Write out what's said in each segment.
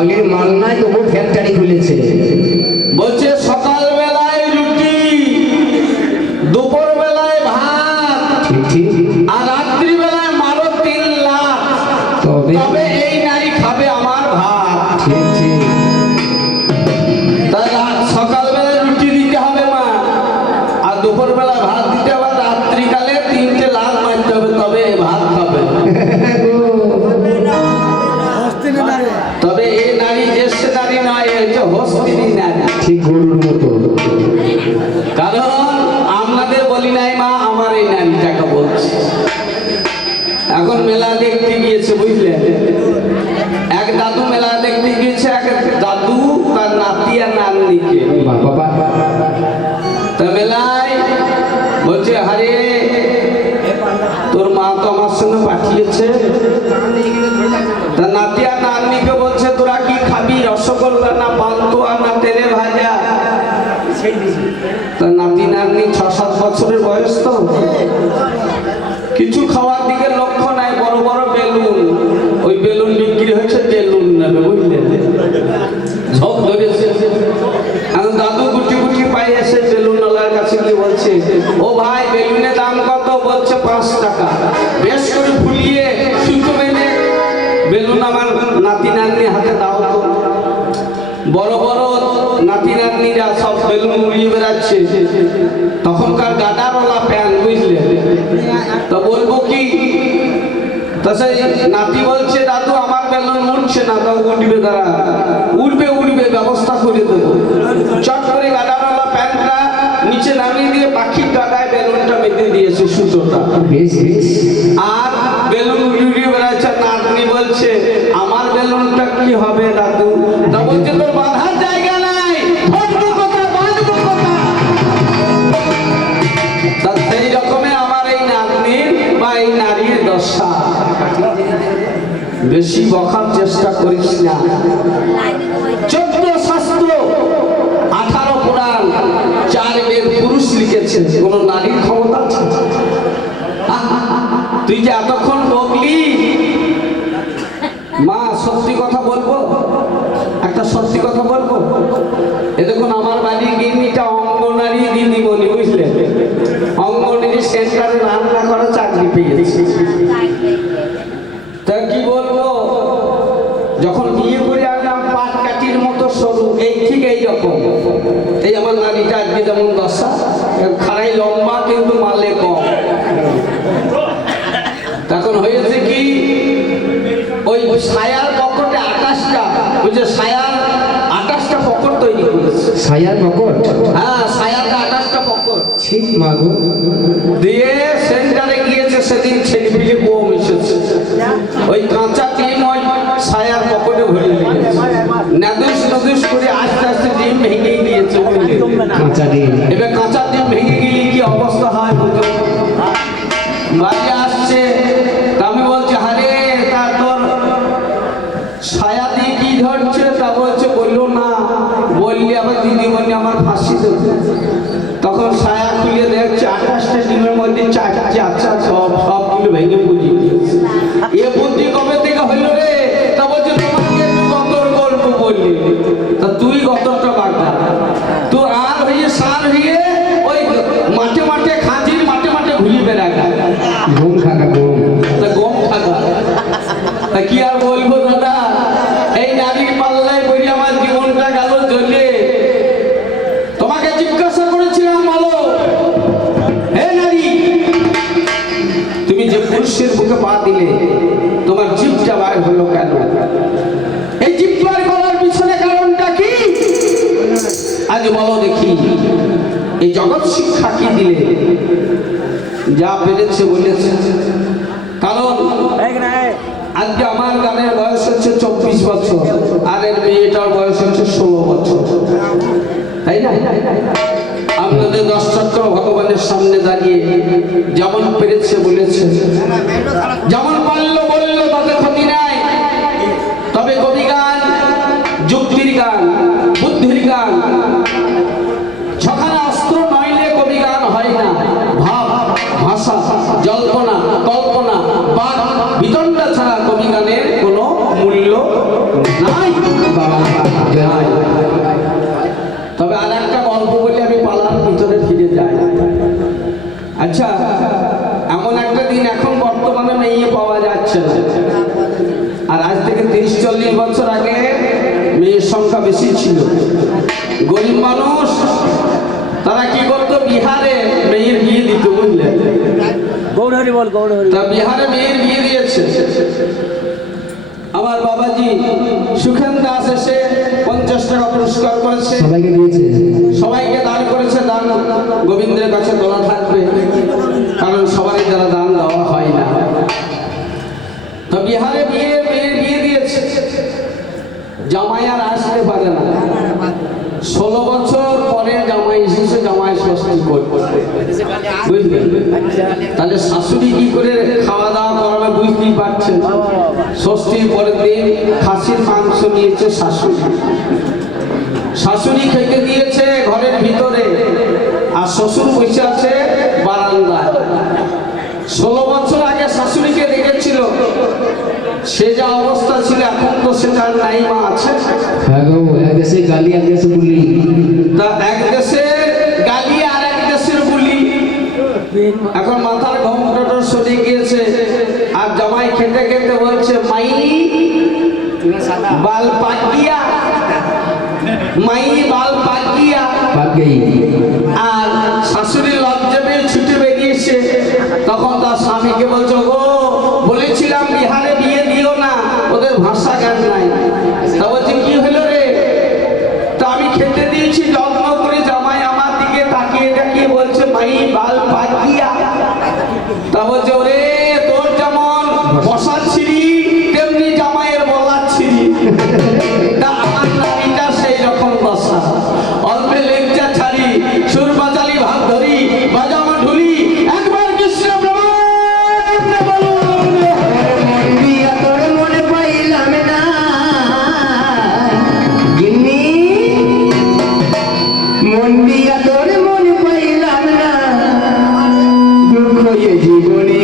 বাঙালির মাল নাই তবু ফ্যাক্টরি খুলেছে। বলছে সকাল বেলায় রুটি, দুপুর বেলায় ভাত, ঠিক ঠিক। আর রাত্রি বেলায় মারো 3 লাখ, তবে এই নারী খাবে আমার ভাত। ঠিক ঠিক। তাই সকাল বেলায় রুটি দিতে হবে মা, আর দুপুর বেলায় ভাত দিতে হবে, রাত্রিকালে 3টে লাখ মারতে হবে, তবে ভাত খাবে। তবে এই নারী জ্যেষ্ঠ নারী নয়, এই হচ্ছে হস্তিনী নারী। ঠিক গরুর মতো। কারণ আপনাদের বলি নাই মা, আমার এই নারীটাকে বলছে। এখন মেলা দেখতে গিয়েছে বুঝলেন, এক দাদু মেলা দেখতে গিয়েছে, এক দাদু তার নাতি আর নাতনিকে। বাবা তা মেলায় বলছে আরে তোর মা তো আমার সঙ্গে পাঠিয়েছে। তা নাতি আর নাতনিকে বলছে তোরা কি খাবি, রসগোল্লা না পান্তুয়া না তেলে ভাজা? তা নাতি নাতনি 6-7 বছরের বয়স, তো কিছু খাওয়ার দিকে লক্ষ্য নাই। বড় বড় বেলুন, ওই বেলুন বিক্রি হচ্ছে, বেলুন নেবে বুঝলেন, ঝোঁক ধরেছে। এখন দাদু গুটি গুটি পাই এসে বেলুনওয়ালার কাছে গিয়ে বলছে ও ভাই বেলুনের দাম কত? বলছে 5 টাকা। বেশ করে ফুলিয়ে সুতো বেঁধে বেলুন আমার নাতি নাতনি হাতে দাও তো। বড় বড় নাতি নাতনিরা সব বেলুন উড়িয়ে বেড়াচ্ছে। তখনকার গাডারওয়ালা প্যান বুঝলে, তা বলবো কি? তা সেই নাতি বলছে দাদু আমার বেলুন উঠছে না। তা উঠবে, দাঁড়া, উঠবে উঠবে, ব্যবস্থা করে দেবো। চট করে গাডারওয়ালা প্যানটা নিচে নামিয়ে দিয়ে পাখির গাদায় বেলুনটা বেঁধে দিয়েছে সুতোটা। বেশ বেশ। আর বেলুন উড়িয়ে বেড়াচ্ছে। নাতনি বলছে আমার বেলুনটা কি হবে দাদু? তা বলছে তোর বাঁধার জায়গা নাই, ধরবো কোথা, বাঁধবো কোথা? তা সেই রকমের আমার এই নাতনির বা এই নারীর দশা। বেশি বকার চেষ্টা করিস না। 14 শাস্ত্র, 18 পুরাণ, 4 বেদ পুরুষ লিখেছে, কোন নারীর ক্ষমতা আছে? তুই যে এতক্ষণ বকলি মা, সত্যি কথা বলবো, একটা সত্যি কথা বলবো। এ দেখুন আমার বাড়ির গিন্নিটা অঙ্গনারী দিদিমণি বুঝলে, অঙ্গনারী সেন্টারে রান্না করা চাকরি পেয়েছে। তা কি বলবো, যখন বিয়ে করে আনলাম পাট কাঠির মতো সরু, এই ঠিক এইরকম। এই আমার নারীটা আজকে যেমন দশা, খাড়াই লম্বা কিন্তু মালে কম। তখন হয়েছে কি, ওই সায়ার পকেটে 28টা, বুঝছে, সায়ার 28টা পকেট তৈরি করেছে। সায়ার পকেট? হ্যাঁ, সায়ারটা 28টা পকেট। ঠিক মাগো। দিয়ে সেন্টারে গিয়েছে, সেদিন ছেলেপিলে কম এসেছে। ওই কাঁচা ডিম ওই সায়ার পকেটে ভরে নিয়েছে, নাদুস নাদুস করে আস্তে আস্তে ডিম ভেঙে গিয়েছে। কাঁচা ডিম। এবার কাঁচা ডিম ভেঙে গেলে কি অবস্থা হয় বুঝো? বাড়ি আসছে, আমি বলছি আরে তা তোর সায়া দিয়ে কি ধরছে? তা বলছে বললো না, বললি আবার দিদিমণি আমার ফাঁসি দেবে। তখন সায়া খুলে দেখছে 28টা ডিমের মধ্যে 4টি আচ্ছা, সবগুলো ভেঙে পুড়িয়ে দিয়েছে। এ বুদ্ধি কবে থেকে হইল রে? তা বলছে তোমাকে গতর গল্প বললি, তা তুই গতরটা বাগা, তুই আর হয়ে সার হয়ে ওই মাঠে মাঠে খাঁজির মাঠে মাঠে ঘুরিয়ে বেড়াগা। গম খাগা গম। তা গম খাগা। তা কি আর বলবো দাদা, এই নারীর পাল্লায় পড়ে আমার জীবনটা গেল জ্বলে। তোমাকে জিজ্ঞাসা করেছিলাম, বলো হে নারী, তুমি যে পুরুষের বুকে পা দিলে তোমার জিভটা বার হলো কেন? এই জিভ বার করার পিছনে কারণটা কি? আজ বলো দেখি। এই জগৎ শিক্ষা কি দিলে? যা পেরেছে বলেছে। কারণ আজকে আমার গানের বয়স হচ্ছে 24 বছর, আর এর মেয়েটার বয়স হচ্ছে 16 বছর, তাই না? আপনাদের দর্শকরা ভগবানের সামনে দাঁড়িয়ে যেমন পেরেছে বলেছে, যেমন পারলো বললো, তাতে ক্ষতি নাই। তবে কবি গান যুক্তির গান, বুদ্ধির গান, ছখানা অস্ত্র নইলে কবি গান হয় না। ভাব, ভাষা, জল্পনা, কল্পনা, বাক, বিতণ্ডা ছাড়া কবি গানের কোনো মূল্য নাই। আচ্ছা, এমন একটা দিন এখন বর্তমানে মেয়ে পাওয়া যাচ্ছে না, আর আজ থেকে 30-40 বছর আগে মেয়ের সংখ্যা বেশি ছিল। গরিব মানুষ তারা কি করতো, বিহারে মেয়ের বিয়ে দিত, বুঝলেন? গৌরহরি বল, গৌরহরি। তা বিহারে মেয়ের বিয়ে দিয়েছে। আমার বাবাজি সুখেন দাস এসে 50 টাকা পুরস্কার করেছে, সবাইকে দিয়েছে। সবাইকে দান করেছে। দান গোবিন্দের কাছে তোলা থাকবে, কারণ সবারই দ্বারা দান দেওয়া হয় না। তো বিহারে মেয়ের বিয়ে দিয়েছে, জামাই আর আসতে পারে না। 16 বছর পরে জামাই এসেছে, জামাই ষষ্ঠী করবে, বুঝলেন? তাহলে শাশুড়ি কি করে খাওয়া দাওয়া করাবে বুঝতেই পারছেন। ষষ্ঠীর পরের দিন খাসির মাংস নিয়েছে শাশুড়ি, শাশুড়ি খেতে দিয়েছে ঘরের ভিতরে, আর শ্বশুর বসে আছে বারান্দায়। 16 বছর আগে শাশুড়িকে দেখেছিল, সে যা অবস্থা ছিল এখন তো সেটা নাই, মা আছে। হ্যাঁ গো, এক দেশে গালি এক দেশে বুলি। তা এক দেশের গালি আর এক দেশের বুলি। এখন মাথার ঘোমটাটা সরে গিয়েছে, আর জামাই খেতে খেতে বলছে, মাই বাল পাক গিয়া, মাই বাল পাক গিয়া। পাক গেই। আর শাশুড়ি লজ্জা পেয়ে ছুটে বেরিয়েছে। তখন তার স্বামীকে বলছো, গো বলেছিলাম বিহারে বিয়ে দিও না, ওদের ভাষা জ্ঞান নাই। তা বলছে, কি হলো রে? তা আমি খেতে দিয়েছি যত্ন করে, জামাই আমার দিকে তাকিয়ে তাকিয়ে বলছে, মাই বাল পাক গিয়া। তা বলছে, ওরে তোর যেমন বসার ছিরি তেমনি জামাইয়ের বলার ছিরি। তা আমার নারীটা সেই রকম বসা, অল্পে লেগজা ছাড়ি, সুর বাজালি ভাব ধরি, বাজামা ঢুলি, একবার কৃষ্ণ ব্রহ্মাণ্ড বলুন। বিয়া তোর মনে পাইলাম না, গিন্নি মন দিয়া তোর মনে পাইলাম না, দুঃখ এ জীবনে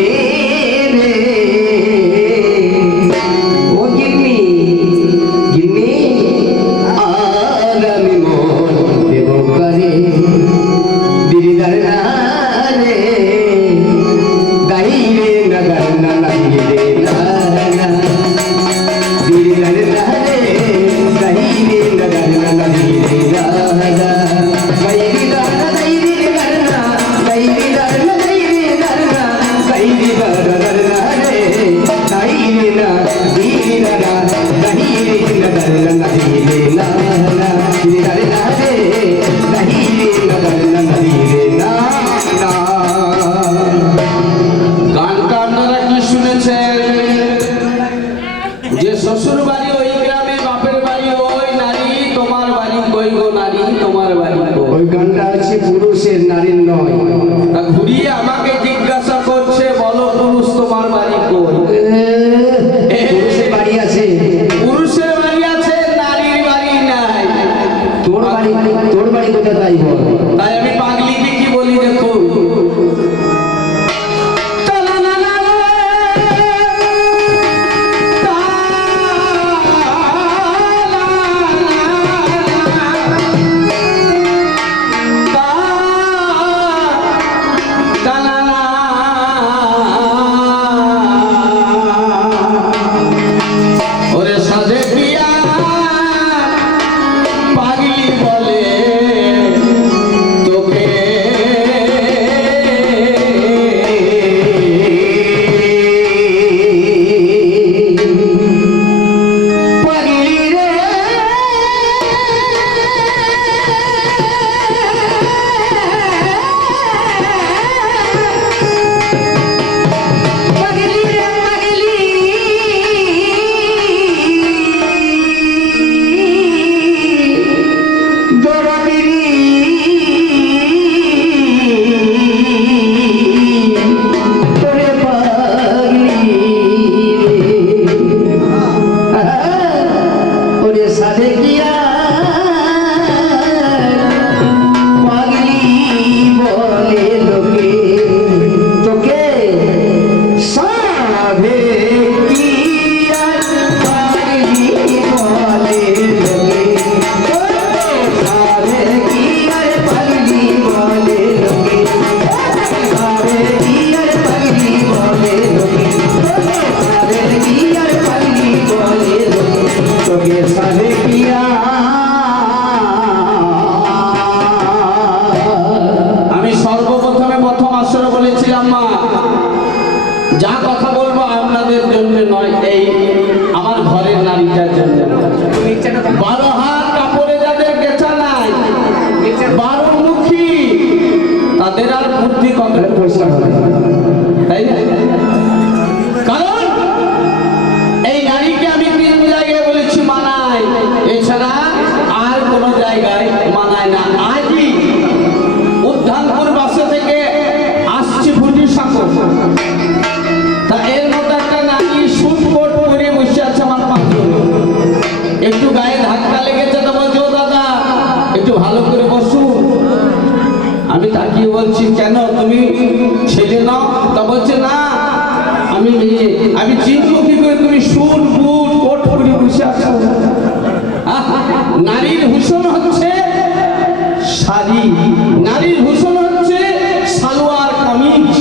বলেছিলাম মা, যা কথা বলবো আপনাদের জন্য নয়, এই আমার ঘরের নারীটার জন্য। 12 হাত কাপড়ে যাদের গেছা নাই, 12 মুখী, তাদের আর বুদ্ধি কত পয়সা হবে, তাই না? কারণ এই নারীকে আমি 3 জায়গায় বলেছি মানায়, এছাড়া আর কোনো জায়গায় মানায় না। আজই উদ্যানপুর বাসা থেকে আসছি ফুটি সাঁকো, তা এর মতো একটা নারী সুট কোট পরে বসে আছে আমার পাশে। একটু গায়ে ধাক্কা লেগেছে তো বলছে, ও দাদা একটু ভালো করে বসুন। আমি তাকিয়ে বলছি, কেন তুমি ছেলে নাও? তা বলছে না আমি মেয়ে। আমি চিনবো কি করে তুমি সুট বুট কোট পরে বসে আছো? নারীর ভূষণ হচ্ছে শাড়ি, নারীর ভূষণ হচ্ছে সালোয়ার কামিজ।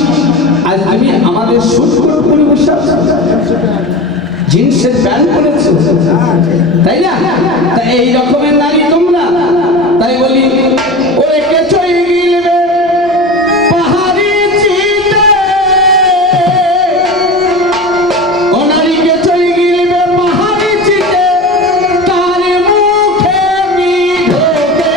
আজ তুমি আমাদের সুট কোট পরে বসে আছো, জিন্সের প্যান্ট পরেছো, তাই না? তা এই রকমের নারী তোমরা। তাই বলি, ওরে কেঁচো গিলবে পাহাড়ি চিতে, ও নারী কেঁচো গিলবে পাহাড়ি চিতে, তার মুখে ঢোকে।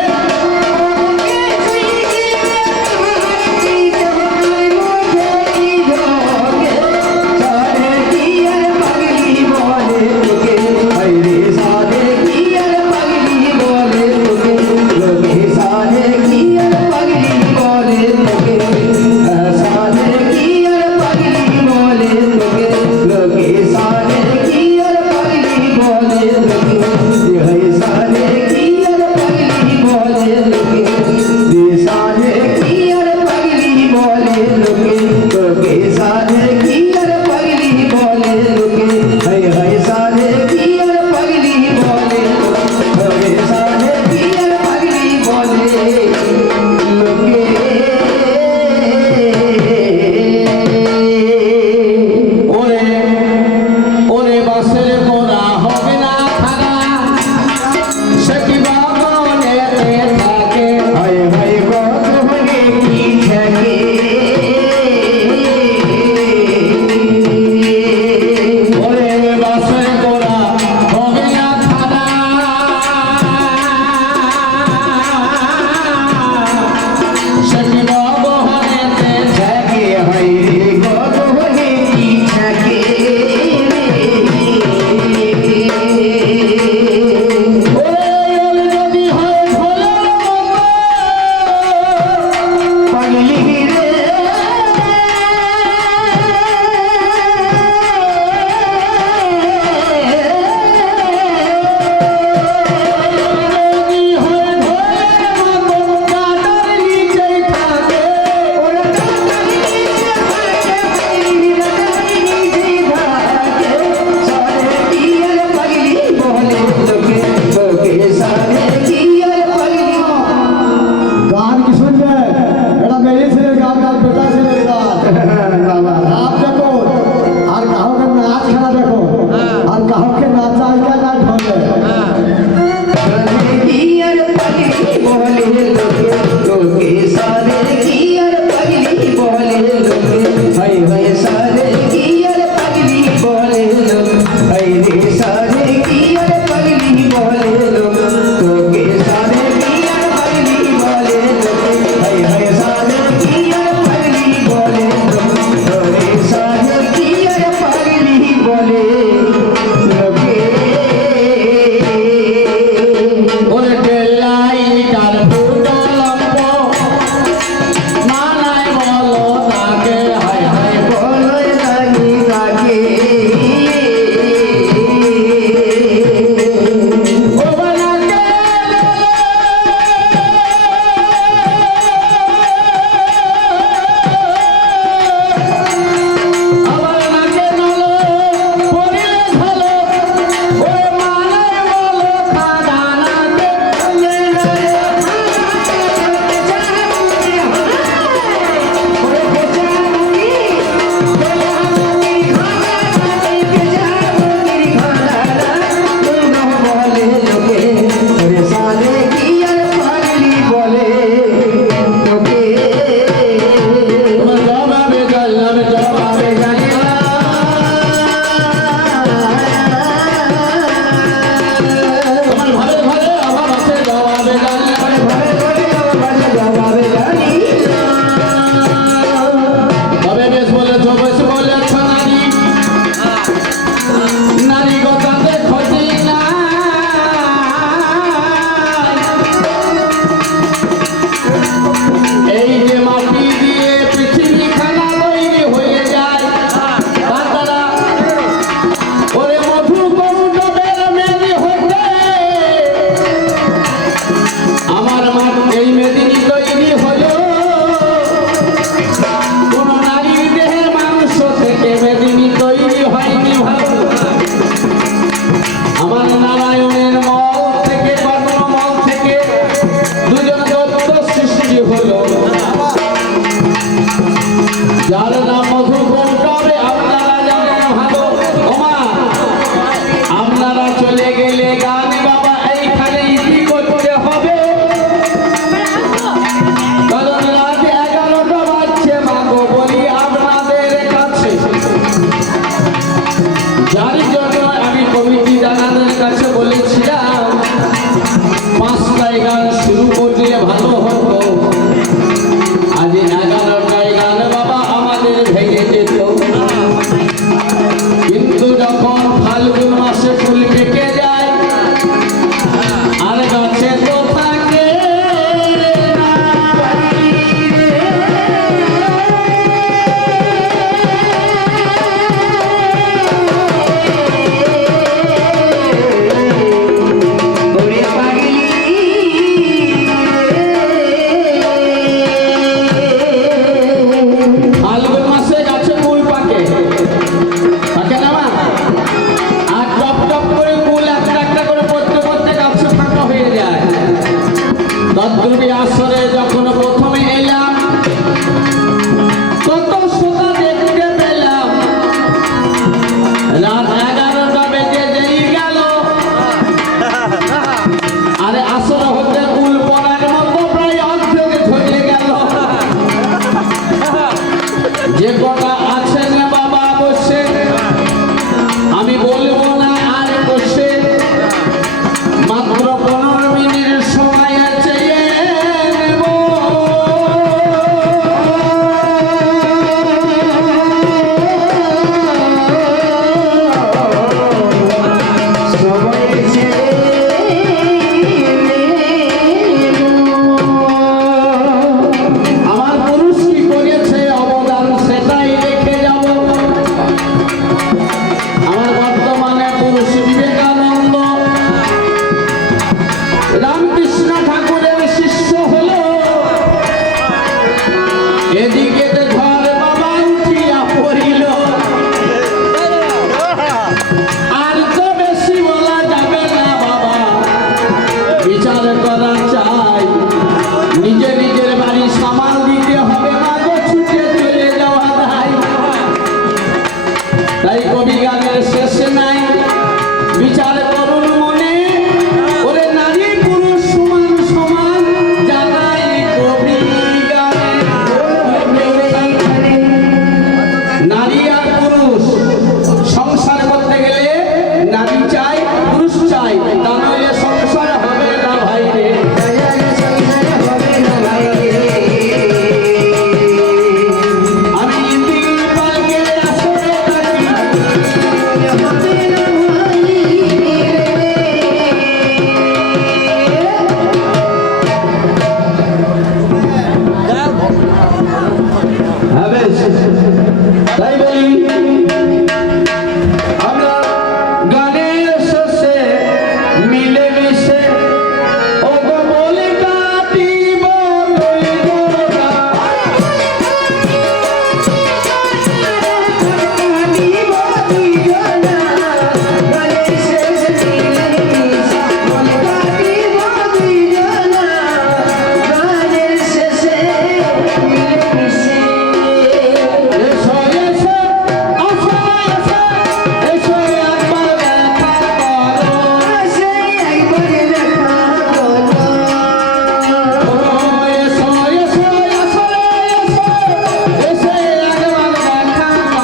যার নাম মধুকণ্ঠবে আপনারা জানেন ভালো। ওমা আপনারা চলে গেলে গান বাবা এইখানে ইতি করতে হবে, কারণ রাত 11টা বাজছে মাগো বলি আপনাদের কাছে। যার জন্য আমি কমিটি দাদাদের কাছে বলেছিলাম 5টায় গান শুরু করলে ভালো হতো, আজ 11টায় গান বাবা আমাদের ভেঙে যেত। কিন্তু যখন ফাল্গুন মাসে ফুল পেকে যায় আর গাছে তো থাকে না। ওরে পাগলি ফাল্গুন মাসে গাছে ফুল পাকে, পাকে না মা? আর টপ টপ করে ফুল একটা একটা করে পড়তে পড়তে গাছ ফাঁকা হয়ে যায়। তদ্রূপী আসরে যখন প্রথমে এলাম কত সোনা দেখতে পেলাম, রাত 11টা বেজে যেই গেল আরে আসর হতে ফুল পড়ার মতো প্রায় অর্ধেক ঝরে গেল। যে কটা